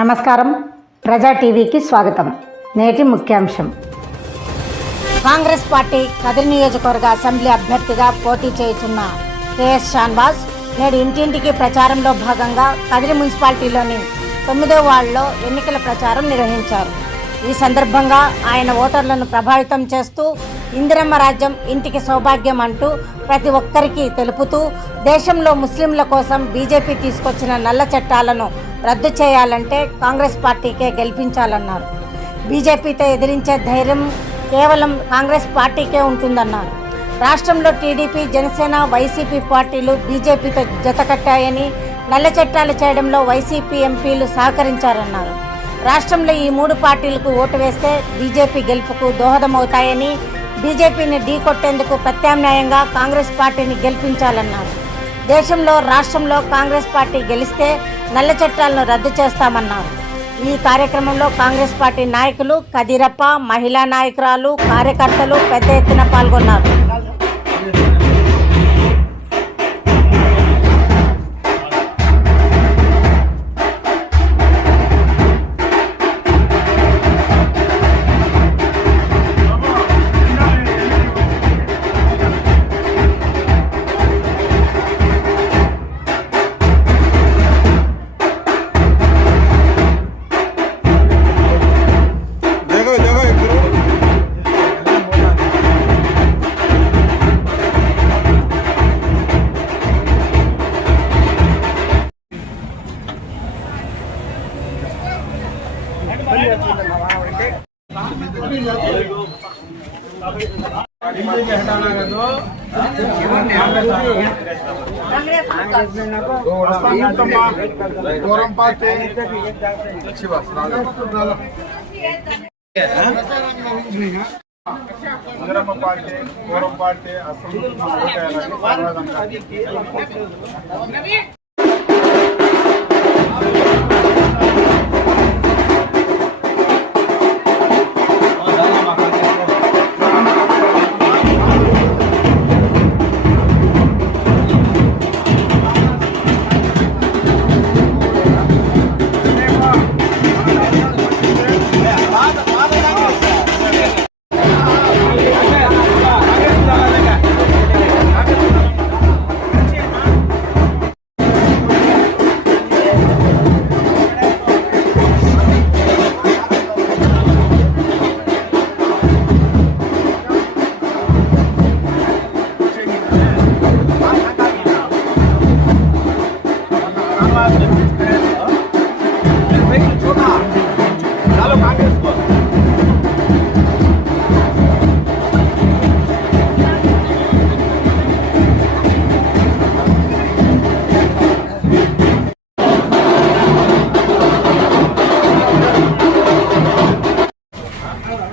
నమస్కారం. ప్రజా టీవీకి స్వాగతం. నేటి ముఖ్యాంశం. కాంగ్రెస్ పార్టీ కదిరి నియోజకవర్గ అసెంబ్లీ అభ్యర్థిగా పోటీ చేయుచున్న కేఎస్ షాన్వాజ్ నేడు ఇంటింటికి ప్రచారంలో భాగంగా కదిరి మున్సిపాలిటీలోని 9వ వార్డులో ఎన్నికల ప్రచారం నిర్వహించారు. ఈ సందర్భంగా ఆయన ఓటర్లను ప్రభావితం చేస్తూ ఇందిరమ్మ రాజ్యం ఇంటికి సౌభాగ్యం అంటూ ప్రతి ఒక్కరికి తెలుపుతూ దేశంలో ముస్లింల కోసం బీజేపీ తీసుకొచ్చిన నల్ల చట్టాలను రద్దు చేయాలంటే కాంగ్రెస్ పార్టీకే గెలిపించాలన్నారు. బీజేపీతో ఎదిరించే ధైర్యం కేవలం కాంగ్రెస్ పార్టీకే ఉంటుందన్నారు. రాష్ట్రంలో టీడీపీ, జనసేన, వైసీపీ పార్టీలు బీజేపీతో జతకట్టాయని, నల్ల చట్టాలు చేయడంలో వైసీపీ ఎంపీలు సహకరించారన్నారు. రాష్ట్రంలో ఈ 3 పార్టీలకు ఓటు వేస్తే బీజేపీ గెలుపుకు దోహదమవుతాయని, బీజేపీని ఢీకొట్టేందుకు ప్రత్యామ్నాయంగా కాంగ్రెస్ పార్టీని గెలిపించాలన్నారు. దేశంలో రాష్ట్రంలో కాంగ్రెస్ పార్టీ గెలిస్తే నల్ల చట్టాలను రద్దు చేస్తామన్నారు. ఈ కార్యక్రమంలో కాంగ్రెస్ పార్టీ నాయకులు, కదిరప్ప, మహిళా నాయకురాలు, కార్యకర్తలు పెద్ద ఎత్తున పాల్గొన్నారు.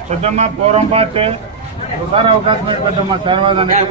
పెద్దమ్మ పూర్వం పార్టీ ఒకసారి అవకాశం పెద్దమ్మ ధన్యవాదానికి.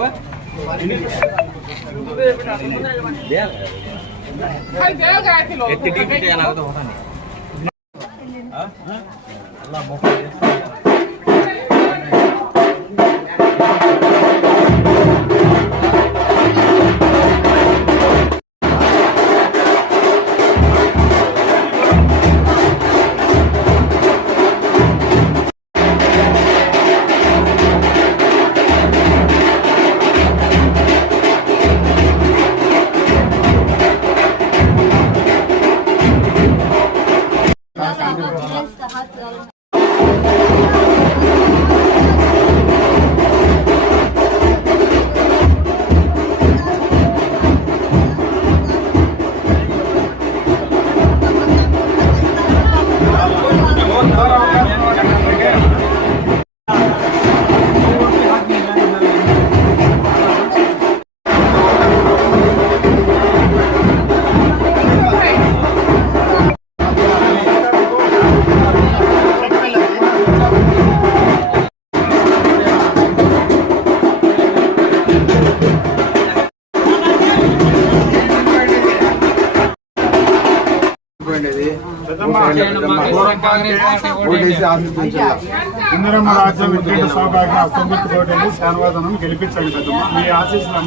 ఇందిరమ్మ రాజ్యం ఇంటి సౌభాగ్యం అసెంబ్లీ కోటని శాన్వాదనం గెలిపించండి పెద్దమ్మ. మీ ఆశీస్సులు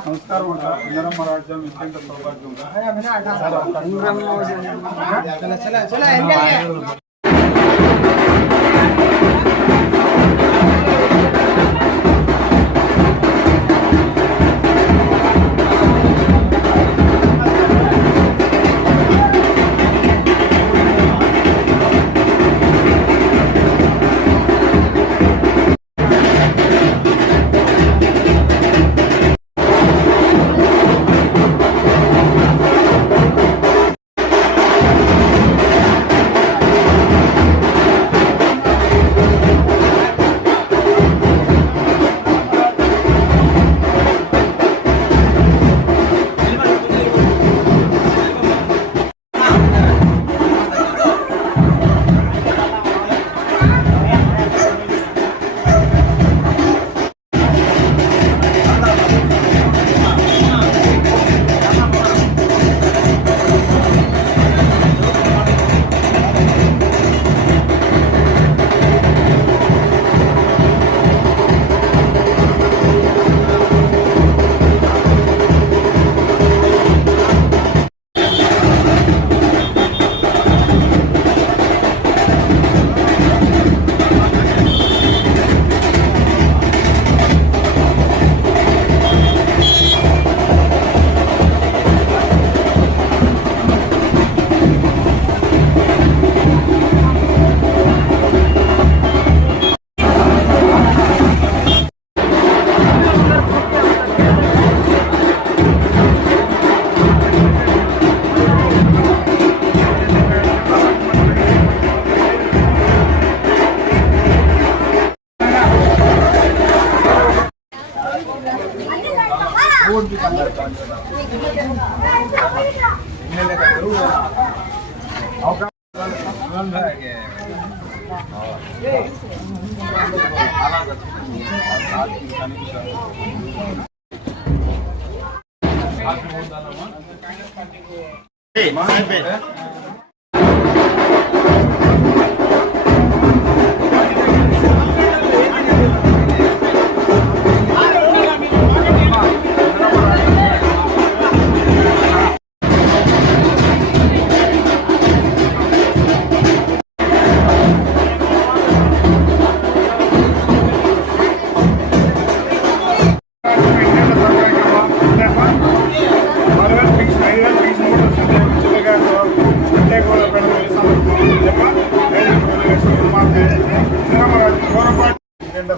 నమస్కారం ఇందిరమ్మ రాజ్యం ఇంత సౌభాగ్యం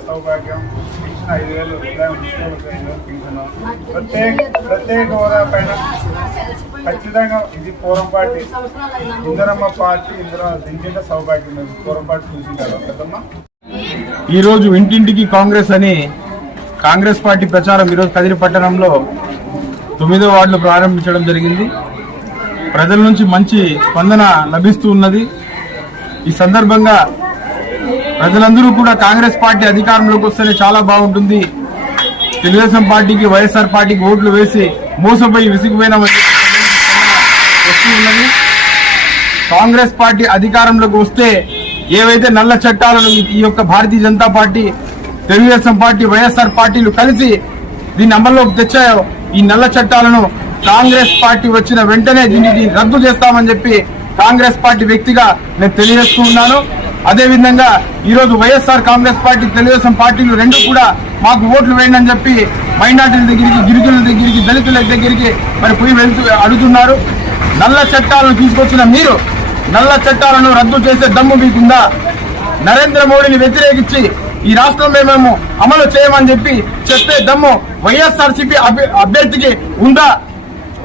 సౌభాగ్యం ఇచ్చిన 5,000 ప్రత్యేక హోదా పైన ఖచ్చితంగా ఇది పోరంపాటి ఇందిరమ్మ పార్టీ దించిన సౌభాగ్యం పోరంపాటి చూసింటారు కదమ్మా. ఈరోజు ఇంటింటికి కాంగ్రెస్ అని కాంగ్రెస్ పార్టీ ప్రచారం ఈరోజు కదిరి పట్టణంలో 9వ వార్డులో ప్రారంభించడం జరిగింది. ప్రజల నుంచి మంచి స్పందన లభిస్తూ ఉన్నది. ఈ సందర్భంగా ప్రజలందరూ కూడా కాంగ్రెస్ పార్టీ అధికారంలోకి వస్తేనే చాలా బాగుంటుంది, తెలుగుదేశం పార్టీకి వైఎస్ఆర్ పార్టీకి ఓట్లు వేసి మోసపోయి విసిగిపోయిన వస్తూ ఉన్నది. కాంగ్రెస్ పార్టీ అధికారంలోకి వస్తే ఏవైతే నల్ల చట్టాలను ఈ యొక్క భారతీయ జనతా పార్టీ, తెలుగుదేశం పార్టీ, వైఎస్ఆర్ పార్టీలు కలిసి దీన్ని అమల్లోకి తెచ్చాయో ఈ నల్ల చట్టాలను కాంగ్రెస్ పార్టీ వచ్చిన వెంటనే దీన్ని రద్దు చేస్తామని చెప్పి కాంగ్రెస్ పార్టీ వ్యక్తిగా నేను తెలియజేస్తూ ఉన్నాను. అదేవిధంగా ఈరోజు వైఎస్ఆర్ కాంగ్రెస్ పార్టీ, తెలుగుదేశం పార్టీలు రెండు కూడా మాకు ఓట్లు వేయండి అని చెప్పి మైనార్టీల దగ్గరికి, గిరిజనుల దగ్గరికి, దళితుల దగ్గరికి మరి పోయి వెళ్తూ అడుగుతున్నారు. నల్ల చట్టాలను తీసుకొచ్చిన మీరు నల్ల చట్టాలను రద్దు చేసే దమ్ము మీకుందా? నరేంద్ర మోడీని వ్యతిరేకించి ఈ రాష్ట్రంలో మేము అమలు చేయమని చెప్పే దమ్ము వైఎస్ఆర్సీపీ అభ్యర్థికి ఉందా?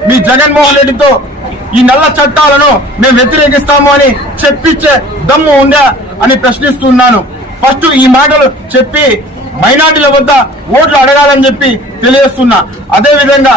మీ జగన్మోహన్ రెడ్డితో ఈ నల్ల చట్టాలను మేము వ్యతిరేకిస్తాము అని చెప్పించే దమ్ము ఉందా అని ప్రశ్నిస్తున్నాను. ఫస్ట్ ఈ మాటలు చెప్పి మైనార్టీల వద్ద ఓట్లు అడగాలని చెప్పి తెలియజేస్తున్నా. అదేవిధంగా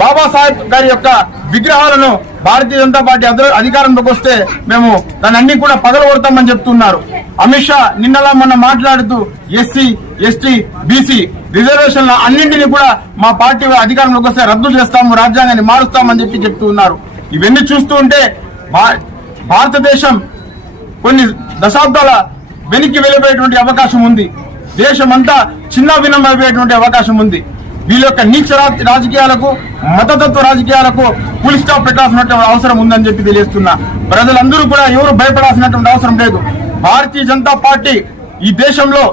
బాబాసాహెబ్ గారి యొక్క విగ్రహాలను భారతీయ జనతా పార్టీ అధికారంలోకి వస్తే మేము దాన్ని అన్ని కూడా పగలగొడతామని చెప్తున్నారు. అమిత్ షా నిన్నలా మొన్న మాట్లాడుతూ ఎస్సీ, ఎస్టీ, బీసీ రిజర్వేషన్ల అన్నింటినీ కూడా మా పార్టీ అధికారంలోకి వస్తే రద్దు చేస్తాము, రాజ్యాంగాన్ని మారుస్తామని చెప్తూ ఉన్నారు. ఇవన్నీ చూస్తూ ఉంటే భారతదేశం కొన్ని దశాబ్దాల వెనక్కి వెళ్ళిపోయేటువంటి అవకాశం ఉంది. దేశమంతా చిన్న భిన్నమైపోయేటువంటి అవకాశం ఉంది. వీళ్ళ యొక్క నీచ రాజకీయాలకు, మతతత్వ రాజకీయాలకు ఫుల్ స్టాప్ పెట్టాల్సినటువంటి అవసరం ఉందని చెప్పి తెలియజేస్తున్నా. ప్రజలందరూ కూడా ఎవరు భయపడాల్సినటువంటి అవసరం లేదు. భారతీయ జనతా పార్టీ ఈ దేశంలో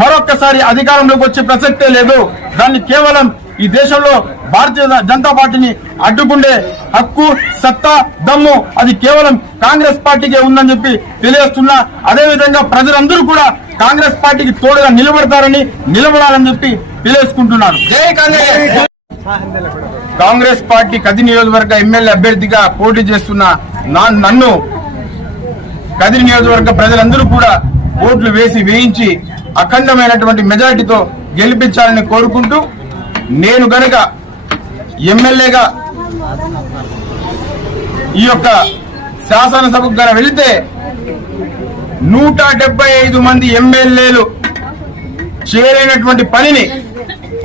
మరొక్కసారి అధికారంలోకి వచ్చే ప్రసక్తే లేదు. దాన్ని కేవలం ఈ దేశంలో భారతీయ జనతా పార్టీని అడ్డుకుండే హక్కు, సత్తా, దమ్ము అది కేవలం కాంగ్రెస్ పార్టీకే ఉందని చెప్పి తెలియజేస్తున్నా. అదేవిధంగా ప్రజలందరూ కూడా కాంగ్రెస్ పార్టీకి తోడుగా నిలబడాలని చెప్పి తెలియజేసుకుంటున్నాను. జై కాంగ్రెస్. కాంగ్రెస్ పార్టీ కది నియోజకవర్గ ఎమ్మెల్యే అభ్యర్థిగా పోటీ చేస్తున్న నన్ను కదిరి నియోజకవర్గ ప్రజలందరూ కూడా ఓట్లు వేయించి అఖండమైనటువంటి మెజారిటీతో గెలిపించాలని కోరుకుంటూ, నేను గనక ఎమ్మెల్యేగా ఈ యొక్క శాసనసభకు గన వెళితే 175 మంది ఎమ్మెల్యేలు చేయలేనటువంటి పనిని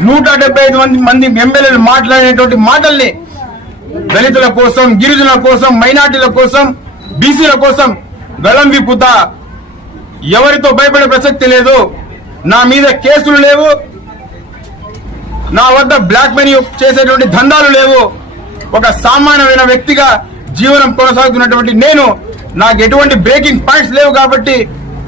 175 మంది ఎమ్మెల్యేలు మాట్లాడేటువంటి మాటల్ని దళితుల కోసం, గిరిజనుల కోసం, మైనార్టీల కోసం, బీసీల కోసం గళం విప్పుతా. ఎవరితో భయపడే ప్రసక్తి లేదు. నా మీద కేసులు లేవు, నా వద్ద బ్లాక్ మనీ చేసేటువంటి దందాలు లేవు. ఒక సామాన్యమైన వ్యక్తిగా జీవనం కొనసాగుతున్నటువంటి నేను, నాకు ఎటువంటి బ్రేకింగ్ పాయింట్స్ లేవు కాబట్టి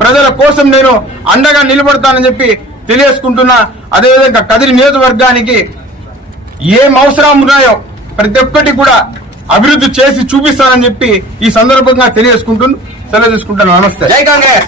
ప్రజల కోసం నేను అండగా నిలబడతానని చెప్పి తెలియజేసుకుంటున్నా. అదేవిధంగా కదిరి నియోజకవర్గానికి ఏం అవసరం ఉన్నాయో ప్రతి ఒక్కటి కూడా అభివృద్ధి చేసి చూపిస్తానని చెప్పి ఈ సందర్భంగా తెలియజేసుకుంటూ సెలవు తీసుకుంటున్నాను. నమస్తే. జై కాంగ్రెస్.